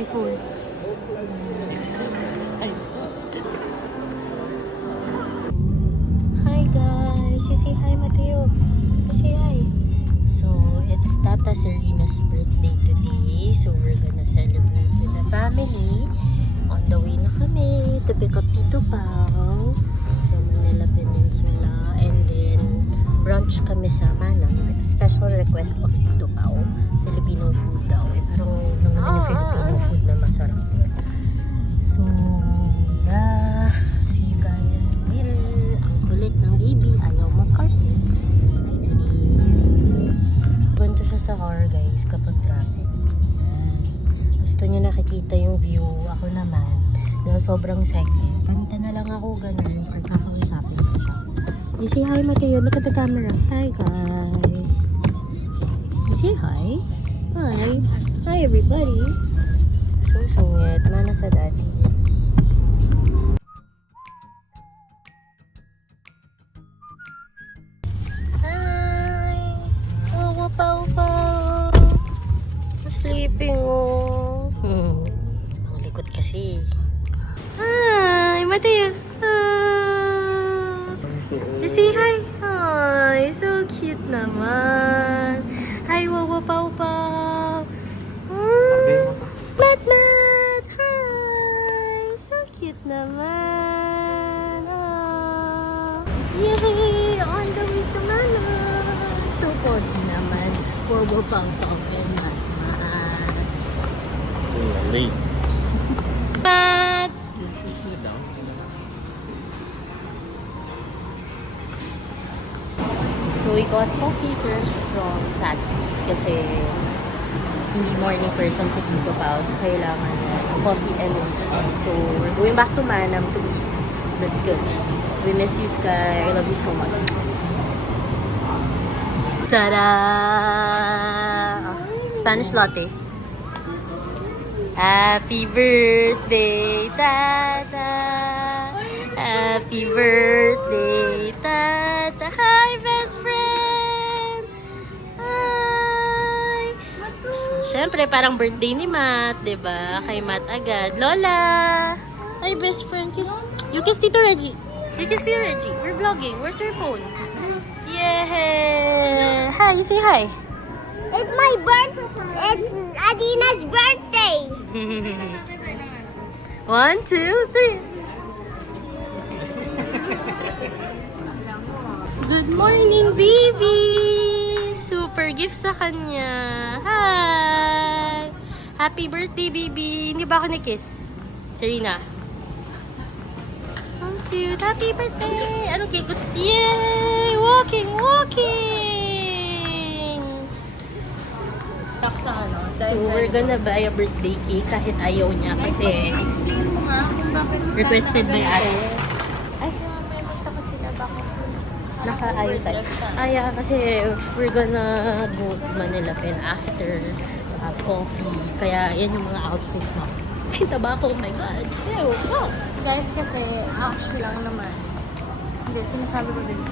iPhone. Ay. Hi guys! You say hi, Mateo. You say hi. So, it's Tata Serena's birthday today. So, we're gonna celebrate with the family. On the way na kami to pick up Tito Pao from Manila Peninsula. And then, brunch kami sa Manang. Special request of Tito Pao. Filipino food daw. Parang naman yung Filipino food na masarap. So, yeah. See you guys later. Ang kulit ng baby. Ayaw mag-coffee. Ganito siya sa car, guys, kapag traffic. Gusto niyo nakikita yung view. Ako naman, dahil sobrang second. Kanta na lang ako ganun or kakausapin ko siya. You say hi, Mateo. Look at the camera. Hi, guys. You say hi. Hi. Hi, everybody. So, sungit. Mana sa daddy. Hi. Oh, wapaw-paw. Sleeping, oh. Ang likot kasi. Hi, Mateo. You say hi. Hi, so cute naman. Hi, wawapaw-paw. Mat! Hi! So cute naman. Oh. Yay! On the way to Manila. So pogi naman. For wapaw-paw and Mat. Late. Mat! So we got coffee first from Taxi kasi hindi morning person si Tito Pao. So kailangan coffee and ocean. So we're going back to Manam to eat. Let's go. We miss you, Sky. I love you so much. Ta-da! Spanish latte. Happy birthday, Tata! Happy birthday, Tata! Hi, best friend! Hi! Siyempre, parang birthday ni Matt, diba? Kay Matt agad. Lola! Hi, best friend. Kiss. You kiss Tito Reggie. You kiss Tito Reggie. We're vlogging. Where's your phone? Yeah! Hi, you say hi. It's my birthday. It's Adina's birthday. 1, 2, 3. Good morning, baby! Super gift sa kanya. Hi! Happy birthday, baby! Hindi ba ako na-kiss? Serena. How cute! Happy birthday! Anong cake? Yay! Walking! So, we're gonna buy a birthday cake kahit ayaw niya kasi requested by Aris. Ay, si Mama, magtaka sila bakit nakaayos tayo. Kasi we're gonna go to Manila Pen after to have coffee. Kaya yan yung mga outfit mo. Ay, tabako, oh my God. Ew, wow. Guys, kasi actually lang naman. Hindi, sinasabi ko din.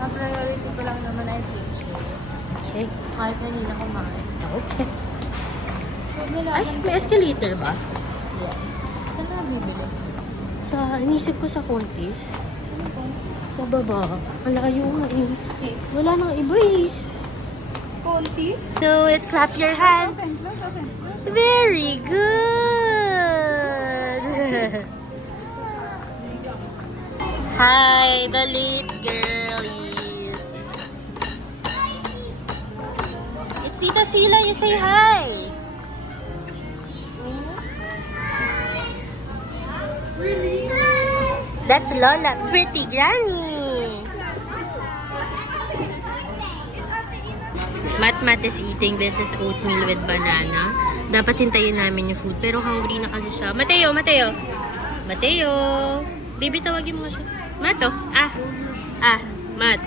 Ang priority ko lang naman ay picture. Okay. Kahit na hindi na kumain. Okay. So, Ay, may escalator ba? Yeah. Saan na bibili? Inisip ko sa Contis. Saan ba? Sa baba. Ang layo nga eh. Wala nang iba eh. Contis? Do it. Clap your hands. Very good. Hi, the late girlies. It's Tita Sheila. You say hi. That's Lola, pretty granny. Mat is eating. This is oatmeal with banana. Dapat hintayin namin yung food. Pero hungry na kasi siya. Mateo! Baby, tawagin mo siya. Mato? Mat.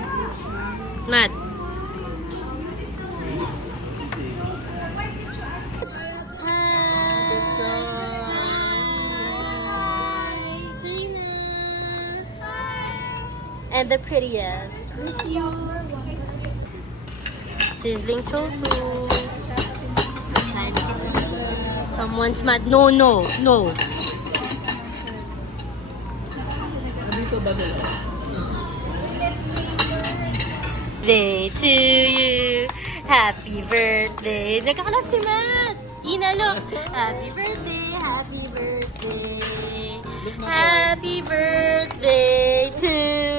And the prettiest. Miss you. Sizzling tofu. Someone's mad. No, no, no. Birthday to you. Happy birthday. Nagkakalap si Matt. Ina, look. Happy birthday. Happy birthday. Happy birthday to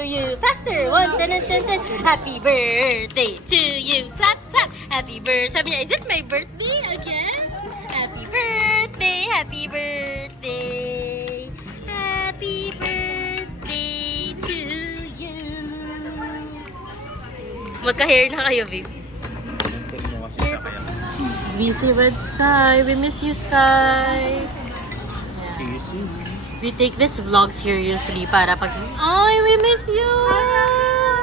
you. Faster. 1, 10, 10, 10. Happy birthday to you. Clap, clap. Happy birthday. Sabi niya, is it my birthday again? Happy birthday. Happy birthday. Happy birthday to you. Magka-hair na kayo, babe. Busy Red Sky. We miss you, Sky. See you soon. We take this vlog seriously para pag... Ay, we miss you! Hi!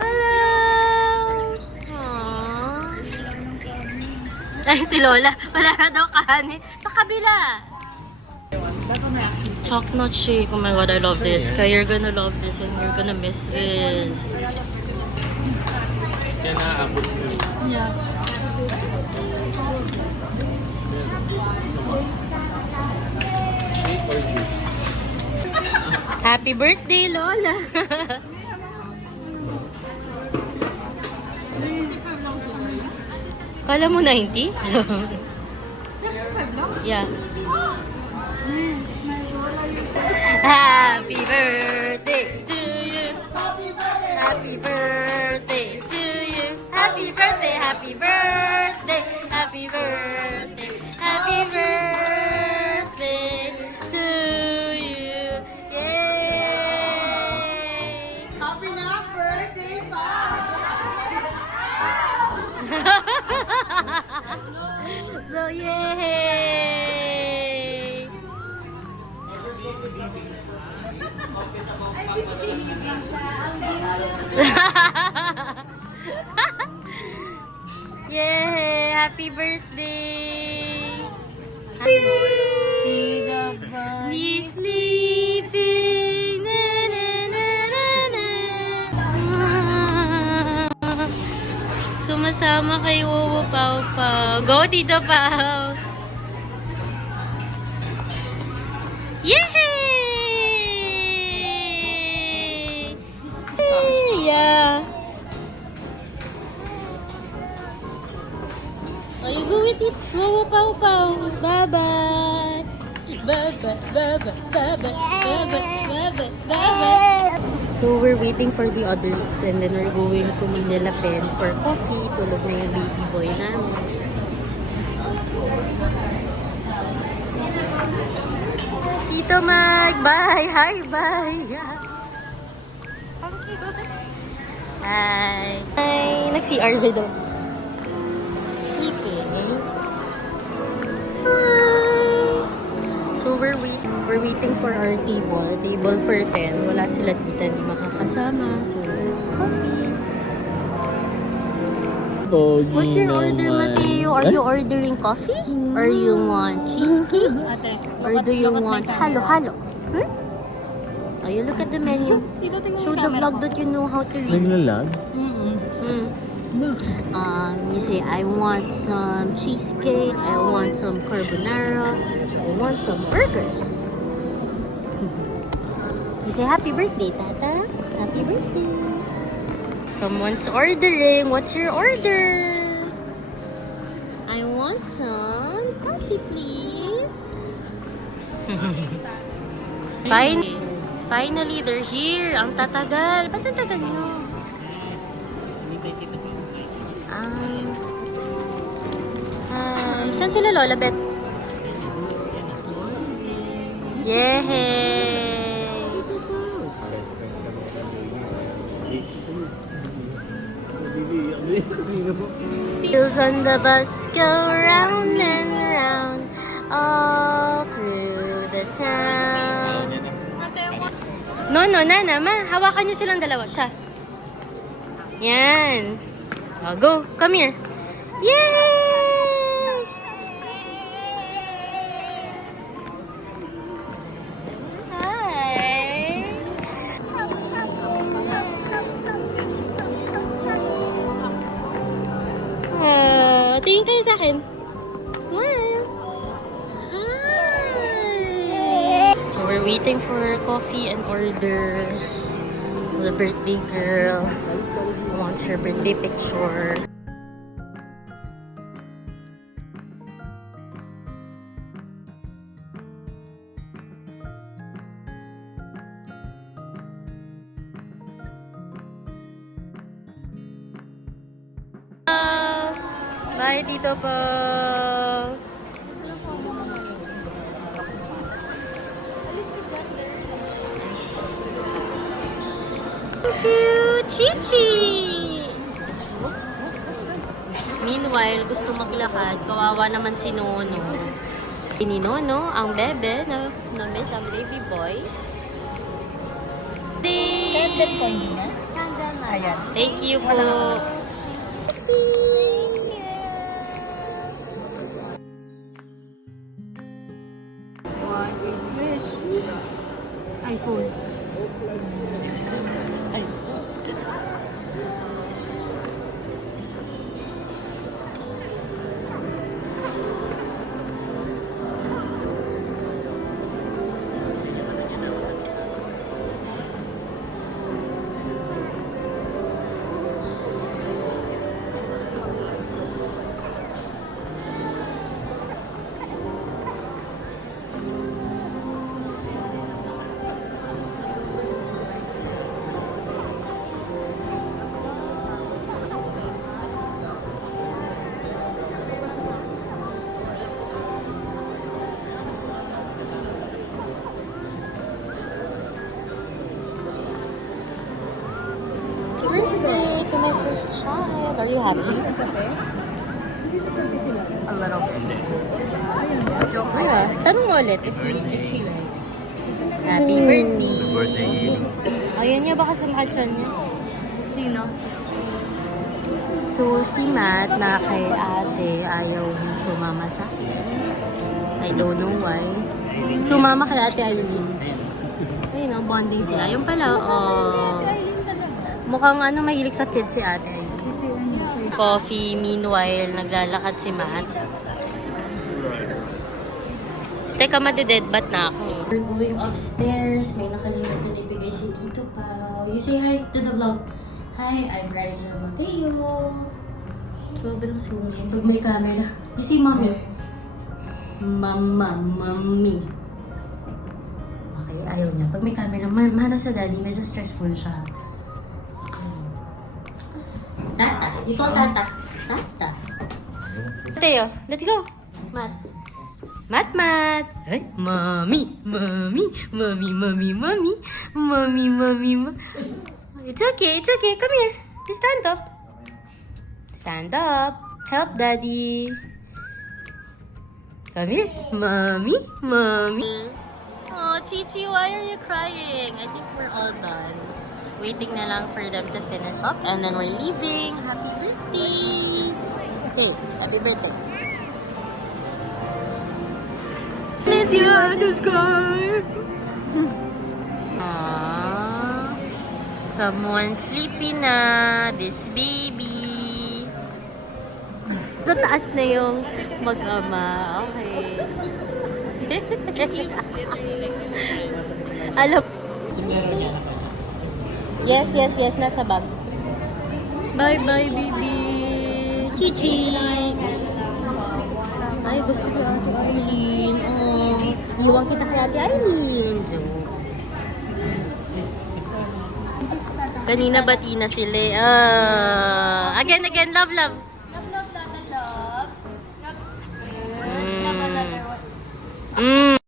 Hello! Aww. Ay, si Lola. Wala na daw kahanin. Sa kabila. Chocolate shake. Oh my god, I love this. Kaya you're gonna love this and you're gonna miss this. Yan naaabot mo. Yeah. Sweet or juice? Happy birthday, Lola! Kala mo 90? So, 75 lang? yeah. Happy birthday to you. Happy birthday to you. Happy birthday, happy birthday, happy birthday, happy birthday to you. Yay! Happy na birthday pa! So, yay! Yay! Happy birthday! See the bunny sleeping. Na, na, na, na, na. Sumasama kay Wowo Pau Pau. Go, Tito Pau! Yay! Yeah. Oh, you go with it. Wowo Pau Pau. Bye-bye. Bye-bye. Bye-bye. Bye-bye. Bye-bye. Bye-bye. Bye-bye. So, we're waiting for the others and then we're going to Manila Pen for coffee. Tulog na yung baby boy namin. Tito Mag, bye! Hi, bye! Hi! Hi! Nag-CR na daw. Sleeping. Hi! So, we're waiting for our table. Table for 10. Wala sila tita, hindi makakasama. So, coffee. What's your order, Mateo? Are you ordering coffee? Or you want cheesecake? Or do you want halo-halo? Hmm? Oh, you look at the menu. Show the vlog that you know how to read. Naglalag? Hmm. You say, I want some cheesecake, I want some carbonara, I want some burgers. You say, happy birthday, Tata. Happy birthday. Someone's ordering. What's your order? I want some coffee, please. Finally, they're here. Ang tatagal. Ba't ang tagal nyo? Saan sila, Lola Bet? Yay! Wheels on the bus go round and round all through the town. No, Nana, ma. Hawakan niyo silang dalawa. Siya. Yan. Oh, go. Come here. Yay! Hi. Tingin kayo sa akin. we're waiting for coffee and orders. The birthday girl wants her birthday picture. Bye, Tito po. Alis ka dyan, Thank you, Chichi! Meanwhile, gusto maglakad. Kawawa naman si Nono. Si Nono, ang bebe na miss ang baby boy. Candle po, hindi na? Candle na. Ayan. Thank you po. One, wish. iPhone. Ay. Birthday to my first child. Are you happy? A little bit. Yeah. Tanong mo ulit if she likes. Happy birthday. Birthday. Ayun niya, baka sumakatsan niya. Sino? So, si Matt na kay ate ayaw sumama sa akin. I don't know why. Sumama kay ate Aileen. Ayun, bonding sila. Yung pala, mukhang mahilig sa kids si ate Aileen. Coffee, meanwhile, naglalakad si Matt. Teka, madi-deadbat na ako. We're going upstairs. May nakalimutan ibigay si Tito Pao. You say hi to the vlog. Hi, I'm Raija Mateo. Sobrang sungin. Pag may camera. You say mommy. Mommy. Okay, ayaw niya. Pag may camera, mana sa daddy, medyo stressful siya. Tata. Dito ang tata. Tata. Mateo, let's go. Matt. Matt. Hey, mommy. It's okay. Come here. Stand up. Stand up. Help daddy. Come here. Mommy. Oh, Chichi, why are you crying? I think we're all done. Waiting na lang for them to finish up and then we're leaving. Happy birthday. Hey, happy birthday. Miss you underscore. Aww. Someone sleepy na. This baby. Sa taas na yung mag-ama. Okay. Alam. Yes. Nasa bag. Bye, baby. Chichi. Ay, gusto ko Ate Aileen. Oh, iwan kita kay Ate Aileen. Joke. Kanina bati na sila. Again, love. Love. Mm.